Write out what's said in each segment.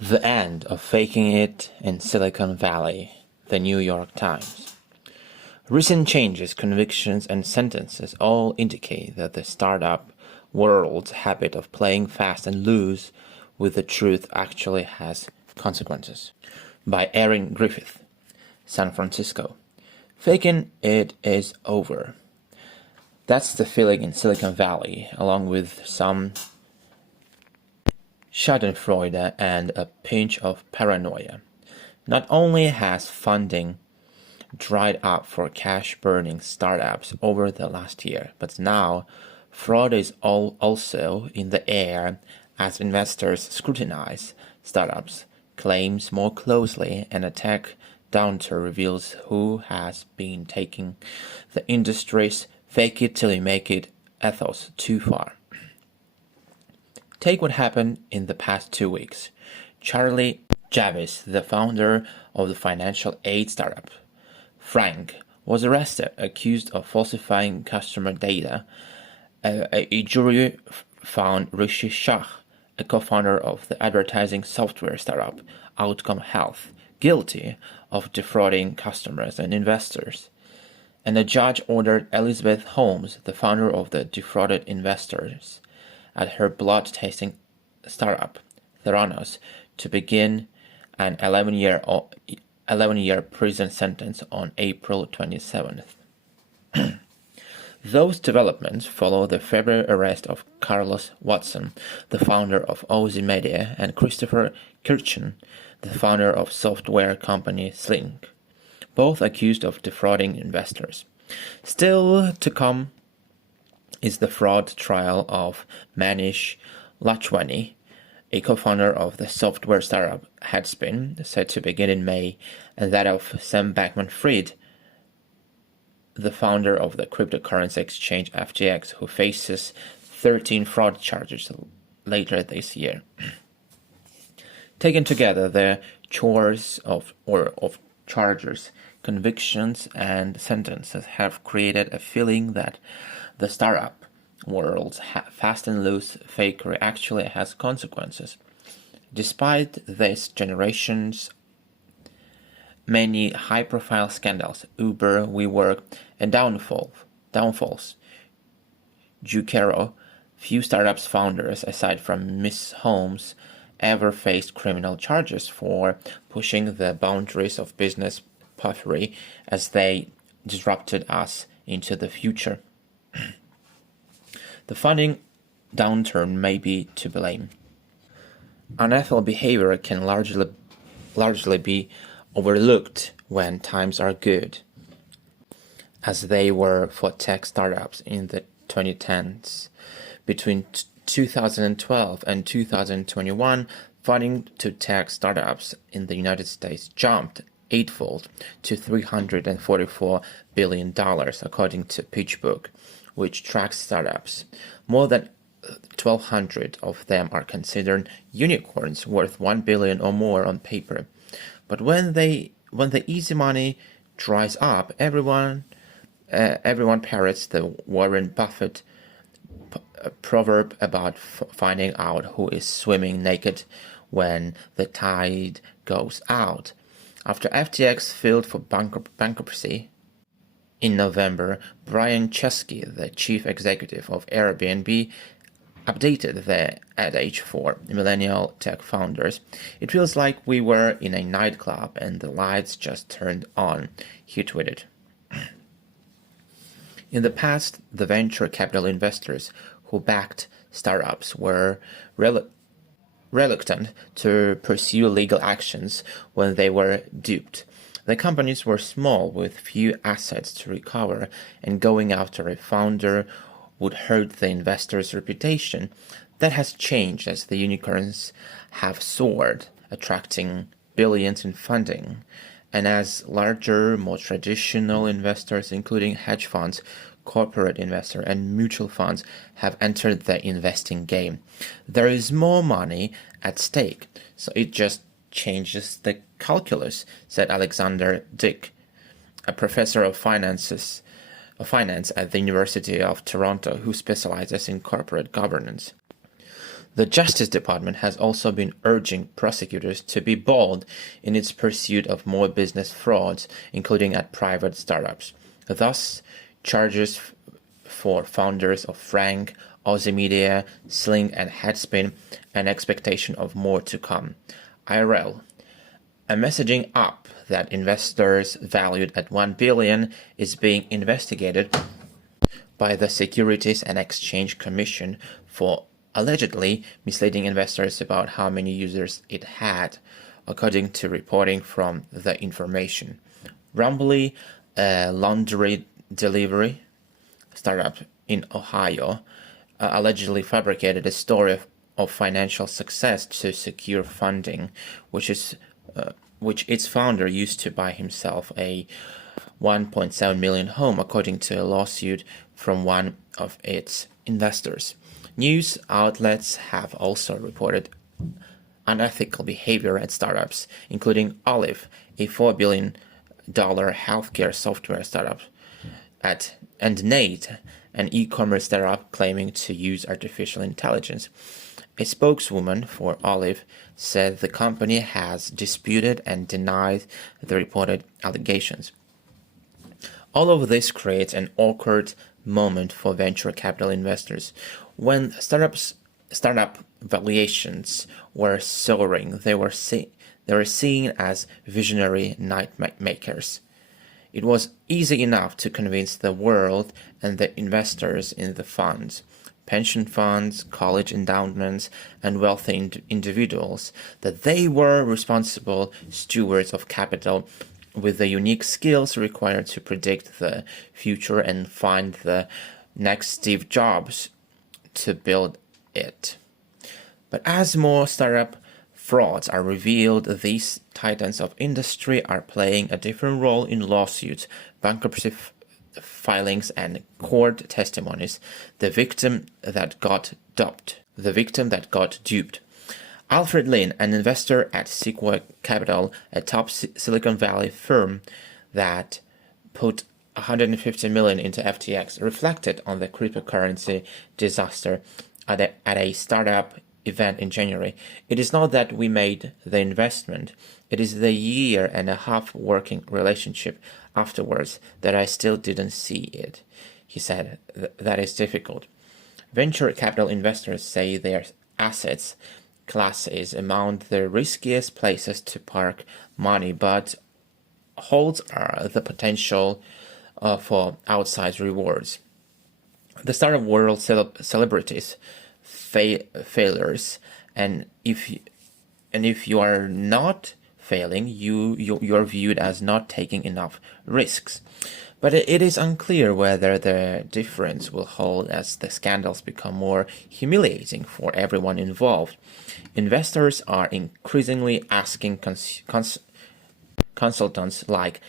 The end of faking it in Silicon Valley, the New York Times. Recent changes, convictions, and sentences all indicate that the startup world's habit of playing fast and loose with the truth actually has consequences. By Erin Griffith, San Francisco. Faking it is over. That's the feeling in Silicon Valley, along with some schadenfreude and a pinch of paranoia. Not only has funding dried up for cash-burning startups over the last year, but now fraud is also in the air as investors scrutinize startups' claims more closely, and a tech downturn reveals who has been taking the industry's fake-it-till-you-make-it ethos too far. Take what happened in the past 2 weeks. Charlie Javis, the founder of the financial aid startup, Frank, was arrested, accused of falsifying customer data. A jury found Rishi Shah, a co-founder of the advertising software startup Outcome Health, guilty of defrauding customers and investors. And a judge ordered Elizabeth Holmes, the founder of the defrauded investors, at her blood-tasting startup, Theranos, to begin an 11-year prison sentence on April 27th. Those developments follow the February arrest of Carlos Watson, the founder of Oz Media, and Christopher Kirchen, the founder of software company Slink, both accused of defrauding investors. Still to come is the fraud trial of Manish Lachwani, a co-founder of the software startup Headspin, set to begin in May, and that of Sam Bankman-Fried, the founder of the cryptocurrency exchange FTX, who faces 13 fraud charges later this year. Taken together, the chores of charges, convictions, and sentences have created a feeling that the startup world's fast and loose fakery actually has consequences. Despite this generation's many high-profile scandals, Uber, WeWork, and downfalls, Juicero, few startups founders, aside from Ms. Holmes, ever faced criminal charges for pushing the boundaries of business puffery as they disrupted us into the future. The funding downturn may be to blame. Unethical behavior can largely be overlooked when times are good, as they were for tech startups in the 2010s. Between 2012 and 2021, funding to tech startups in the United States jumped eightfold to $344 billion, according to PitchBook, which tracks startups. More than 1,200 of them are considered unicorns worth $1 billion or more on paper. But when the easy money dries up, everyone parrots the Warren Buffett proverb about finding out who is swimming naked when the tide goes out. After FTX filed for bankruptcy in November, Brian Chesky, the chief executive of Airbnb, updated the adage for millennial tech founders. It feels like we were in a nightclub and the lights just turned on, he tweeted. In the past, the venture capital investors who backed startups were reluctant to pursue legal actions when they were duped. The companies were small with few assets to recover, and going after a founder would hurt the investor's reputation. That has changed as the unicorns have soared, attracting billions in funding, and as larger, more traditional investors, including hedge funds, corporate investors, and mutual funds, have entered the investing game. There is more money at stake, so it just changes the calculus, said Alexander Dick, a professor of finance at the University of Toronto who specializes in corporate governance. The Justice Department has also been urging prosecutors to be bold in its pursuit of more business frauds, including at private startups. Thus, charges for founders of Frank, Aussie Media, Sling, and Headspin, and expectation of more to come. IRL. A messaging app that investors valued at $1 billion is being investigated by the Securities and Exchange Commission for allegedly misleading investors about how many users it had, according to reporting from The Information. Rumbly, a laundry delivery startup in Ohio, allegedly fabricated a story of financial success to secure funding, which its founder used to buy himself a $1.7 million home, according to a lawsuit from one of its investors. News outlets have also reported unethical behavior at startups, including Olive, a $4 billion healthcare software startup, and Nate, an e-commerce startup claiming to use artificial intelligence. A spokeswoman for Olive said the company has disputed and denied the reported allegations. All of this creates an awkward moment for venture capital investors. When startup valuations were soaring, they were seen as visionary nightmakers. It was easy enough to convince the world and the investors in the funds, pension funds, college endowments, and wealthy individuals, that they were responsible stewards of capital with the unique skills required to predict the future and find the next Steve Jobs to build it. But as more startup frauds are revealed, these titans of industry are playing a different role in lawsuits, bankruptcy filings, and court testimonies. The victim that got duped. Alfred Lin, an investor at Sequoia Capital, a top Silicon Valley firm that put $150 million into FTX, reflected on the cryptocurrency disaster at a startup event in January. It is not that we made the investment. It is the year and a half working relationship afterwards that I still didn't see it. He said that is difficult. Venture capital investors say their assets class is among the riskiest places to park money, but holds the potential for outsized rewards. The startup world celebrities failures, and if you are not failing, you're viewed as not taking enough risks. But it is unclear whether the difference will hold as the scandals become more humiliating for everyone involved. Investors are increasingly asking consultants like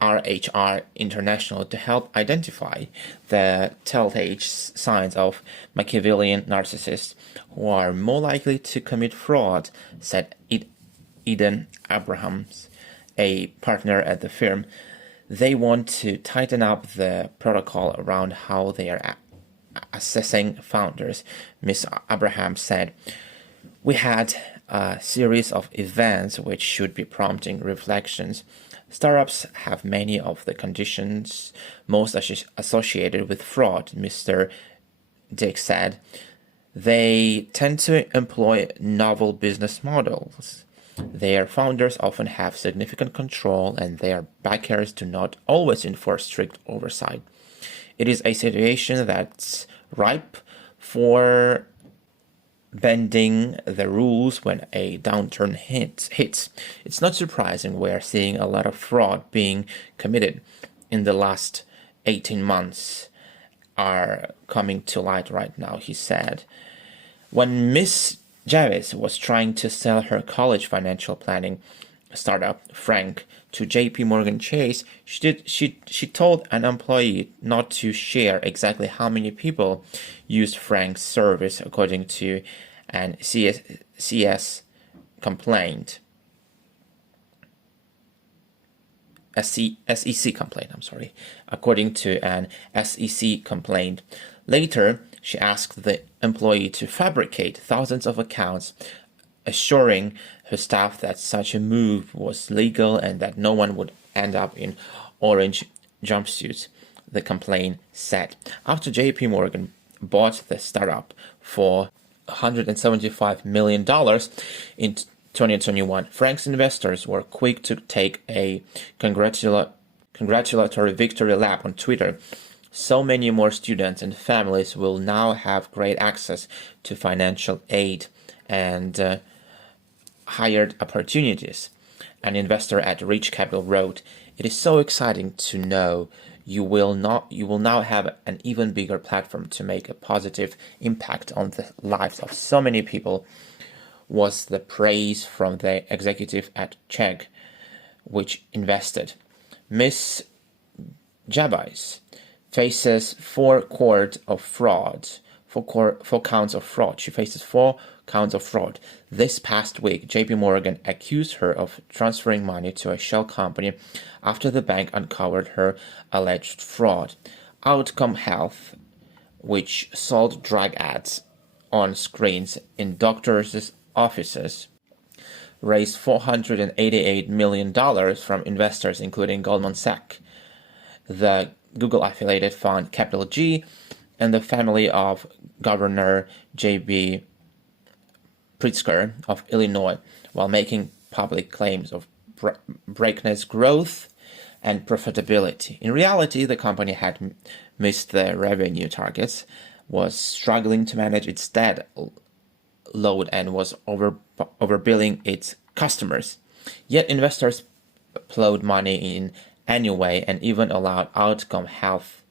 RHR International to help identify the telltale signs of Machiavellian narcissists who are more likely to commit fraud, said Eden Abrahams, a partner at the firm. They want to tighten up the protocol around how they are assessing founders, Ms. Abraham said. We had a series of events which should be prompting reflections. Startups have many of the conditions most associated with fraud, Mr. Dick said. They tend to employ novel business models. Their founders often have significant control, and their backers do not always enforce strict oversight. It is a situation that's ripe for bending the rules when a downturn hits. It's not surprising we're seeing a lot of fraud being committed in the last 18 months are coming to light right now, he said. When Miss Jarvis was trying to sell her college financial planning startup, Frank, to JP Morgan Chase, she told an employee not to share exactly how many people used Frank's service, according to an SEC complaint. According to an SEC complaint. Later, She asked the employee to fabricate thousands of accounts, assuring her staff that such a move was legal and that no one would end up in orange jumpsuits, the complaint said. After JP Morgan bought the startup for $175 million in 2021, Frank's investors were quick to take a congratulatory victory lap on Twitter. So many more students and families will now have great access to financial aid and hired opportunities. An investor at Reach Capital wrote, "It is so exciting to know you will now have an even bigger platform to make a positive impact on the lives of so many people," was the praise from the executive at Chegg, which invested. Miss Jabais faces four counts of fraud. She faces 4 counts of fraud. This past week, JP Morgan accused her of transferring money to a shell company after the bank uncovered her alleged fraud. Outcome Health, which sold drug ads on screens in doctors' offices, raised $488 million from investors including Goldman Sachs, the Google-affiliated fund Capital G, and the family of Governor J.B. Pritzker of Illinois, while making public claims of breakneck growth and profitability. In reality, the company had missed the revenue targets, was struggling to manage its debt load, and was overbilling its customers. Yet investors plowed money in anyway and even allowed Outcome Health's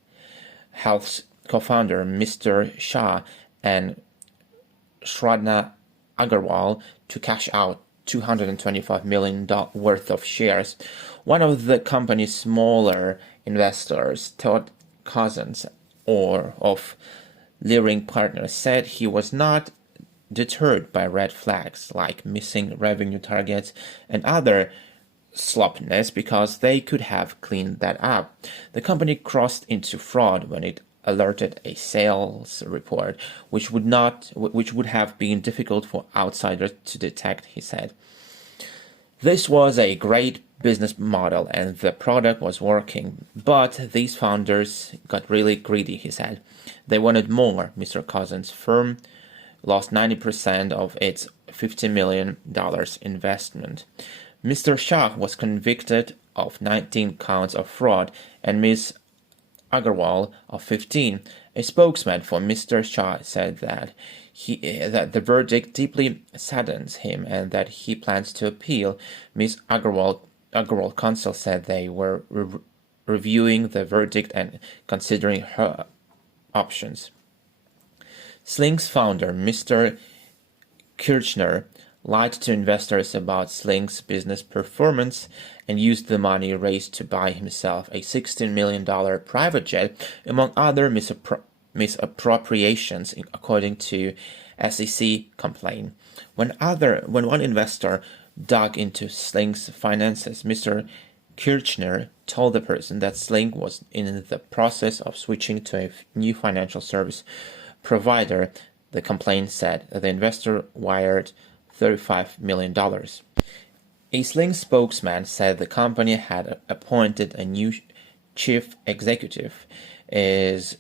co-founder Mr. Shah and Shradha Agarwal to cash out $225 million worth of shares. One of the company's smaller investors, Todd Cousins, of Leerink Partners, said he was not deterred by red flags like missing revenue targets and other sloppiness because they could have cleaned that up. The company crossed into fraud when it alerted a sales report, which would have been difficult for outsiders to detect, he said. This was a great business model and the product was working, but these founders got really greedy, he said. They wanted more. Mr. Cousins' firm lost 90% of its $50 million investment. Mr. Shah was convicted of 19 counts of fraud and Ms. Agarwal of 15. A spokesman for Mr. Shah said that the verdict deeply saddens him and that he plans to appeal. Ms. Agarwal counsel said they were reviewing the verdict and considering her options. Slink's founder, Mr. Kirchner, lied to investors about Slink's business performance and used the money raised to buy himself a $16 million private jet, among other misappropriations, according to SEC complaint. When one investor dug into Slink's finances, Mr. Kirchner told the person that Slink was in the process of switching to a new financial service provider. The complaint said the investor wired $35 million. A Slink spokesman said the company had appointed a new chief executive, is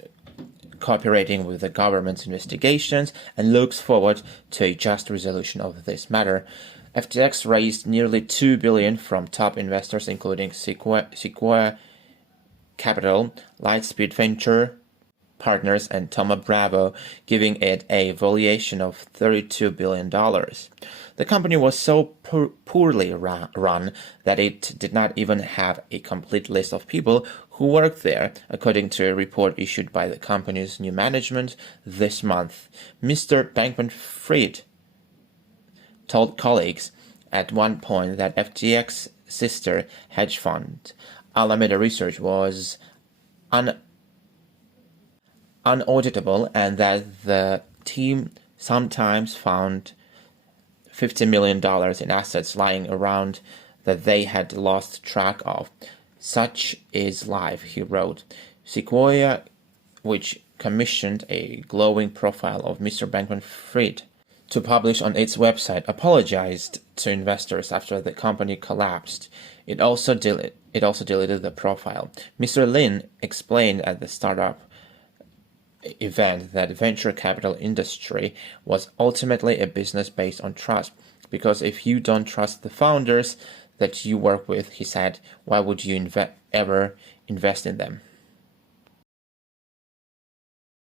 cooperating with the government's investigations, and looks forward to a just resolution of this matter. FTX raised nearly $2 billion from top investors including Sequoia Capital, Lightspeed Venture Partners, and Thoma Bravo, giving it a valuation of $32 billion. The company was so poorly run that it did not even have a complete list of people who worked there, according to a report issued by the company's new management this month. Mr. Bankman-Fried told colleagues at one point that FTX's sister hedge fund, Alameda Research, was unauditable and that the team sometimes found $50 million in assets lying around that they had lost track of. Such is life, he wrote. Sequoia, which commissioned a glowing profile of Mr. Bankman-Fried to publish on its website, apologized to investors after the company collapsed. It also deleted the profile. Mr. Lin explained at the startup event that venture capital industry was ultimately a business based on trust. Because if you don't trust the founders that you work with, he said, why would you ever invest in them?